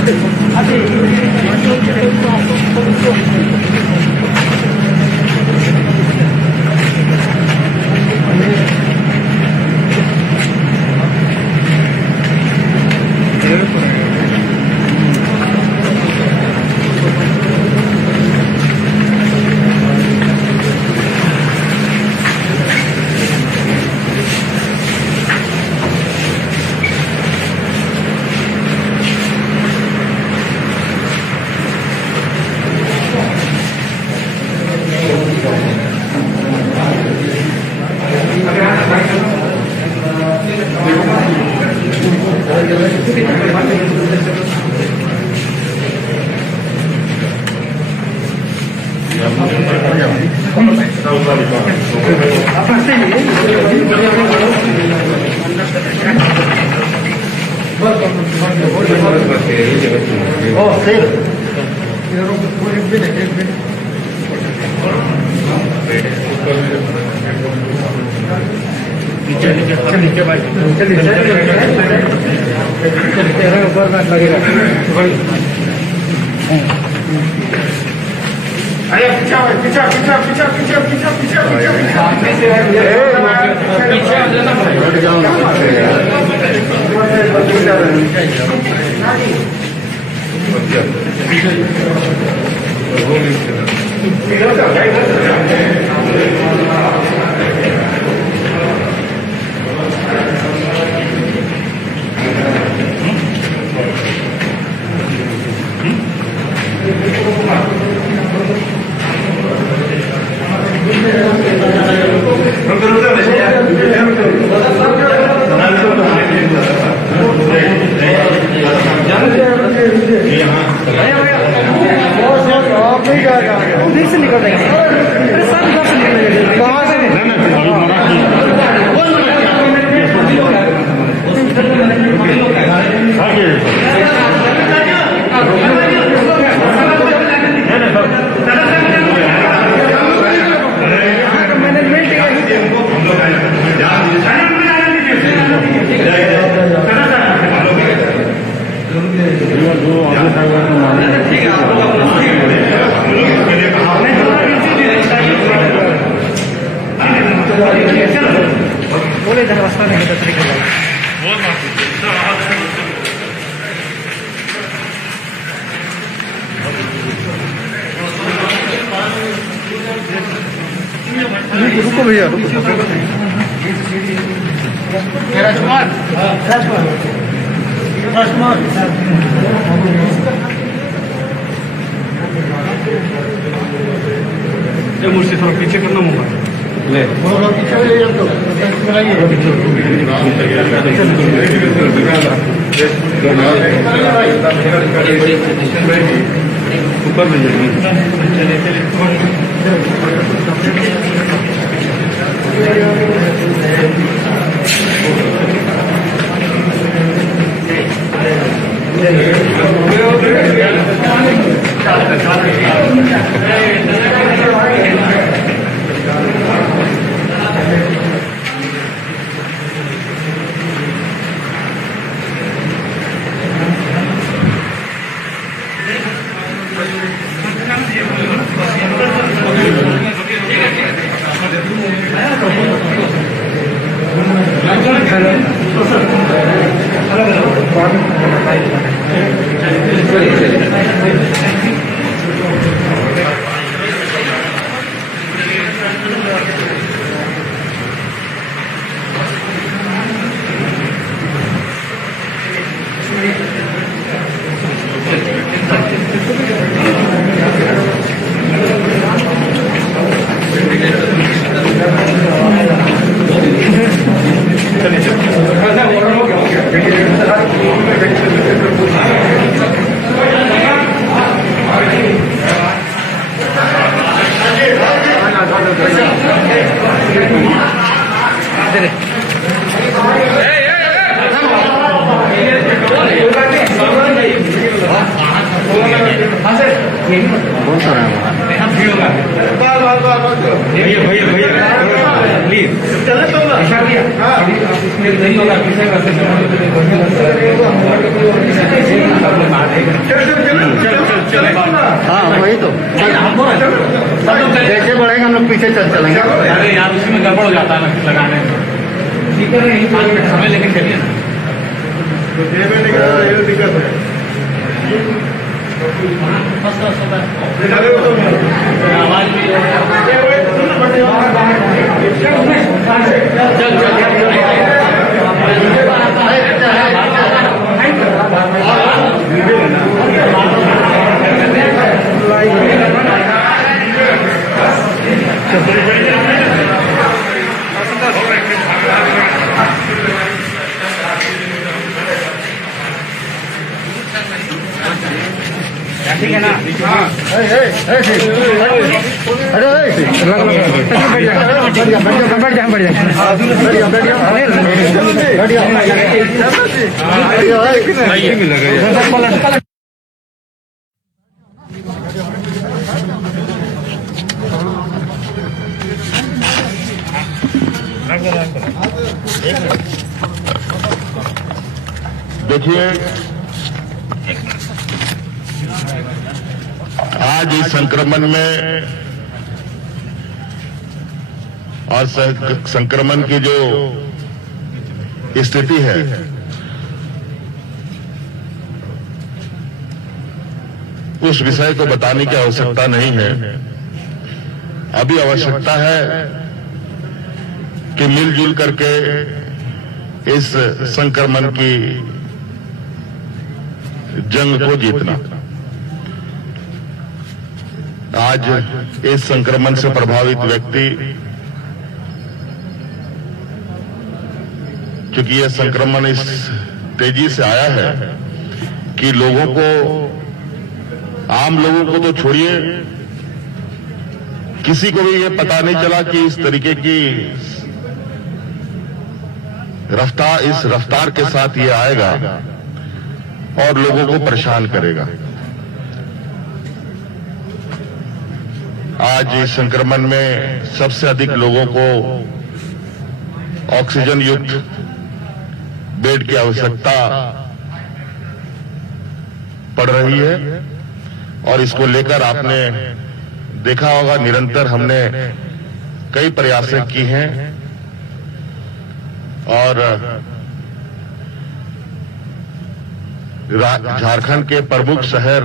अरे पीछा रुको भैया राजकुमार मुझसे थोड़ा पीछे करना होगा ले पीछे ले जाओ ऊपर में प्लीज जैसे बढ़ेगा हम लोग पीछे चलेंगे। अरे यार उसी में गड़बड़ हो जाता है ना लगाने में। ठीक है, 5 मिनट समय लेके चलिए ना। तो दिक्कत है। आवाज भी ठीक है ना। देखिए, आज इस संक्रमण में और संक्रमण की जो स्थिति है, उस विषय को बताने की आवश्यकता नहीं है। अभी आवश्यकता है कि मिलजुल करके इस संक्रमण की जंग को जीतना। आज इस संक्रमण से प्रभावित व्यक्ति, क्योंकि यह संक्रमण इस तेजी से आया है कि लोगों को, आम लोगों को तो छोड़िए, किसी को भी ये पता नहीं चला कि इस तरीके की रफ्तार, इस रफ्तार के साथ ये आएगा और लोगों को परेशान करेगा। आज इस संक्रमण में सबसे अधिक लोगों को ऑक्सीजन युक्त बेड की आवश्यकता पड़ रही है और इसको लेकर आपने देखा होगा, निरंतर हमने कई प्रयास की हैं और झारखंड के प्रमुख शहर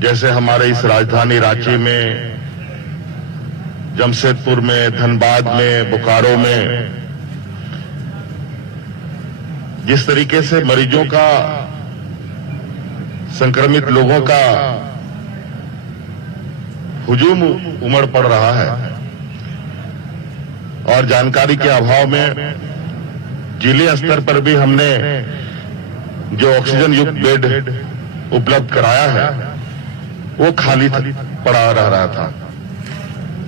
जैसे हमारे इस राजधानी रांची में, जमशेदपुर में, धनबाद में, बोकारो में जिस तरीके से मरीजों का, संक्रमित लोगों का हुजूम उमड़ पड़ रहा है और जानकारी के अभाव में जिले स्तर पर भी हमने जो ऑक्सीजन युक्त बेड उपलब्ध कराया है वो खाली पड़ा रह रहा था।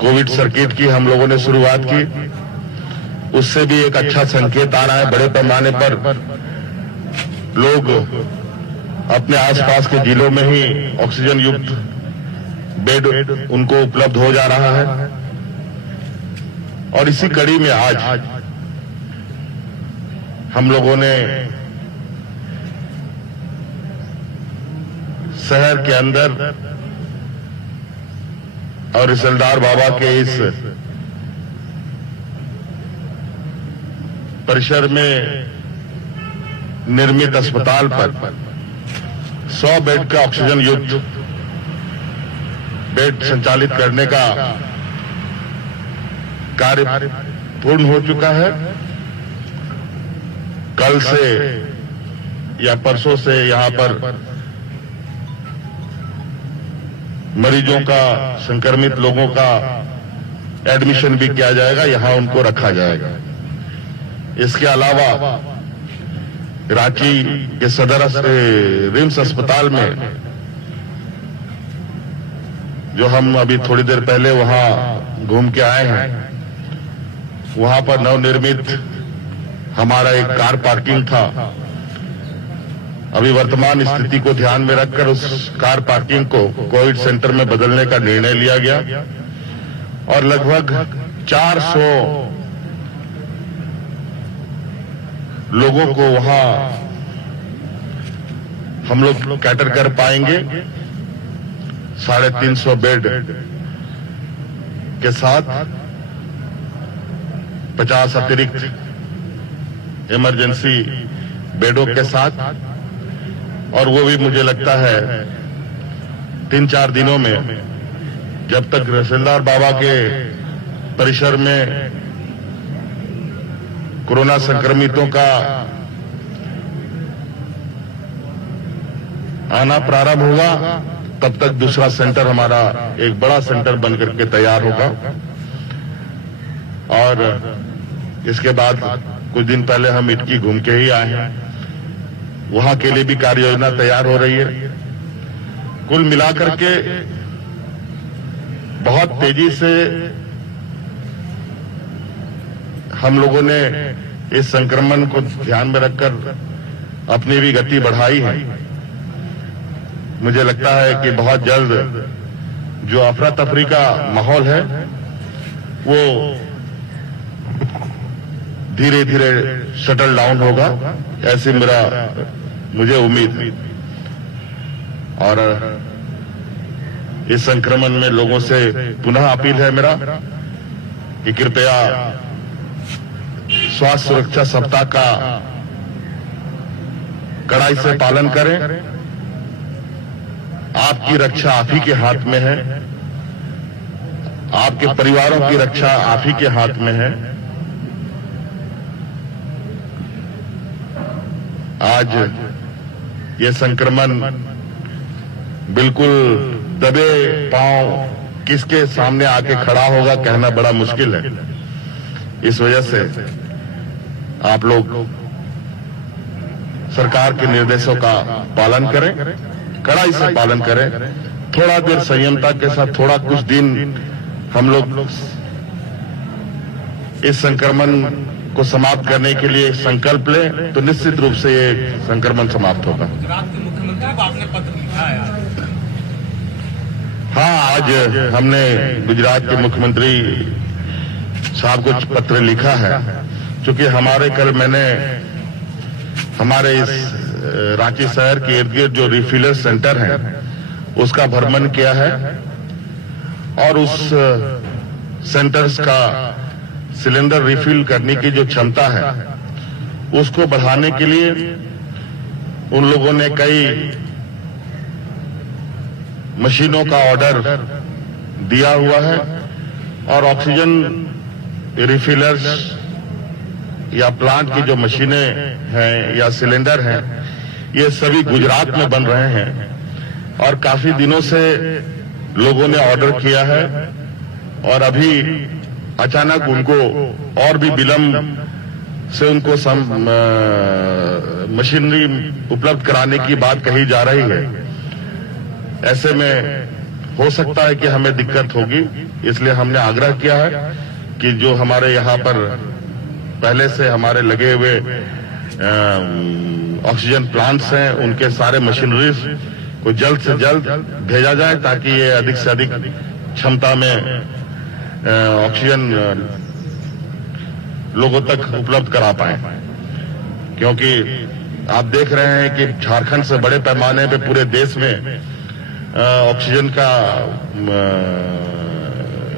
कोविड सर्किट की हम लोगों ने शुरुआत की, उससे भी एक अच्छा संकेत आ रहा है। बड़े पैमाने पर लोग अपने आसपास के जिलों में ही ऑक्सीजन युक्त बेड उनको उपलब्ध हो जा रहा है और इसी कड़ी में आज हम लोगों ने शहर के अंदर और रिसलदार बाबा के इस परिसर में निर्मित अस्पताल पर 100 बेड का ऑक्सीजन युक्त बेड संचालित करने का कार्य पूर्ण हो चुका है। कल से या परसों से यहां पर मरीजों का, संक्रमित लोगों का एडमिशन भी किया जाएगा, यहां उनको रखा जाएगा। इसके अलावा रांची के सदर रिम्स अस्पताल में, जो हम अभी थोड़ी देर पहले वहां घूम के आए हैं, वहां पर नवनिर्मित हमारा एक कार पार्किंग था। अभी वर्तमान स्थिति को ध्यान में रखकर उस कार पार्किंग को कोविड सेंटर में बदलने का निर्णय लिया गया और लगभग 400 लोगों को वहां हम लोग कैटर कर पाएंगे। 350 बेड के साथ 50 अतिरिक्त इमरजेंसी बेडों के साथ, और वो भी मुझे लगता है 3-4 दिनों में, जब तक रसिलदार बाबा के परिसर में कोरोना संक्रमितों का आना प्रारंभ होगा, तब तक दूसरा सेंटर हमारा एक बड़ा सेंटर बनकर के तैयार होगा। और इसके बाद कुछ दिन पहले हम इटकी घूम के ही आए हैं, वहां के लिए भी कार्य योजना तैयार हो रही है। कुल मिलाकर के बहुत तेजी से हम लोगों ने इस संक्रमण को ध्यान में रखकर अपनी भी गति बढ़ाई है। मुझे लगता है कि बहुत जल्द जो अफरा तफरी का माहौल है वो धीरे धीरे शटल डाउन होगा, ऐसी मुझे उम्मीद है। और इस संक्रमण में लोगों से पुनः अपील है मेरा कि कृपया स्वास्थ्य सुरक्षा सप्ताह का कड़ाई से पालन करें। आपकी रक्षा आप ही के हाथ में है, आपके परिवारों की रक्षा आप ही के हाथ में है। आज ये संक्रमण बिल्कुल दबे पांव किसके सामने आके खड़ा होगा कहना बड़ा मुश्किल है। इस वजह से आप लोग सरकार के निर्देशों का पालन करें, कड़ाई से पालन करें। थोड़ा देर संयमता के साथ थोड़ा कुछ दिन हम लोग इस संक्रमण को समाप्त करने के लिए संकल्प लें तो निश्चित रूप से ये संक्रमण समाप्त होगा। गुजरात के मुख्यमंत्री को आपने पत्र लिखा है आज? हाँ, आज हमने गुजरात के मुख्यमंत्री साहब को पत्र लिखा है, क्योंकि मैंने हमारे इस रांची शहर के इर्द गिर्द जो रिफिलर सेंटर है उसका भ्रमण किया है, और उस सेंटर्स का सिलेंडर रिफिल करने की जो क्षमता है उसको बढ़ाने के लिए उन लोगों ने कई मशीनों का ऑर्डर दिया हुआ है, और ऑक्सीजन रिफिलर्स या प्लांट की जो मशीनें हैं या सिलेंडर हैं ये सभी गुजरात में बन रहे हैं। और काफी दिनों से लोगों ने ऑर्डर किया है, और अभी अचानक उनको और भी विलंब से उनको मशीनरी उपलब्ध कराने की बात कही जा रही है। ऐसे में हो सकता है कि हमें दिक्कत होगी, इसलिए हमने आग्रह किया है कि जो हमारे यहाँ पर पहले से हमारे लगे हुए ऑक्सीजन प्लांट्स हैं उनके सारे मशीनरीज को जल्द से जल्द भेजा जाए, ताकि ये अधिक से अधिक क्षमता में ऑक्सीजन लोगों तक उपलब्ध करा पाए। क्योंकि आप देख रहे हैं कि झारखंड से बड़े पैमाने पे पूरे देश में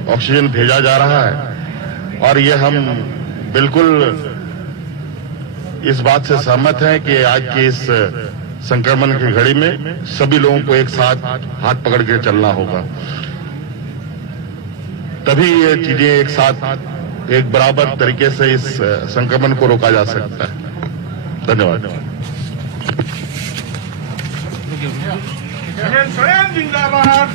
ऑक्सीजन भेजा जा रहा है, और ये हम बिल्कुल इस बात से सहमत हैं कि आज की इस संक्रमण की घड़ी में सभी लोगों को एक साथ हाथ पकड़ के चलना होगा, तभी ये चीजें एक साथ एक बराबर तरीके से इस संक्रमण को रोका जा सकता है। धन्यवाद। स्वयं जिंदाबाद।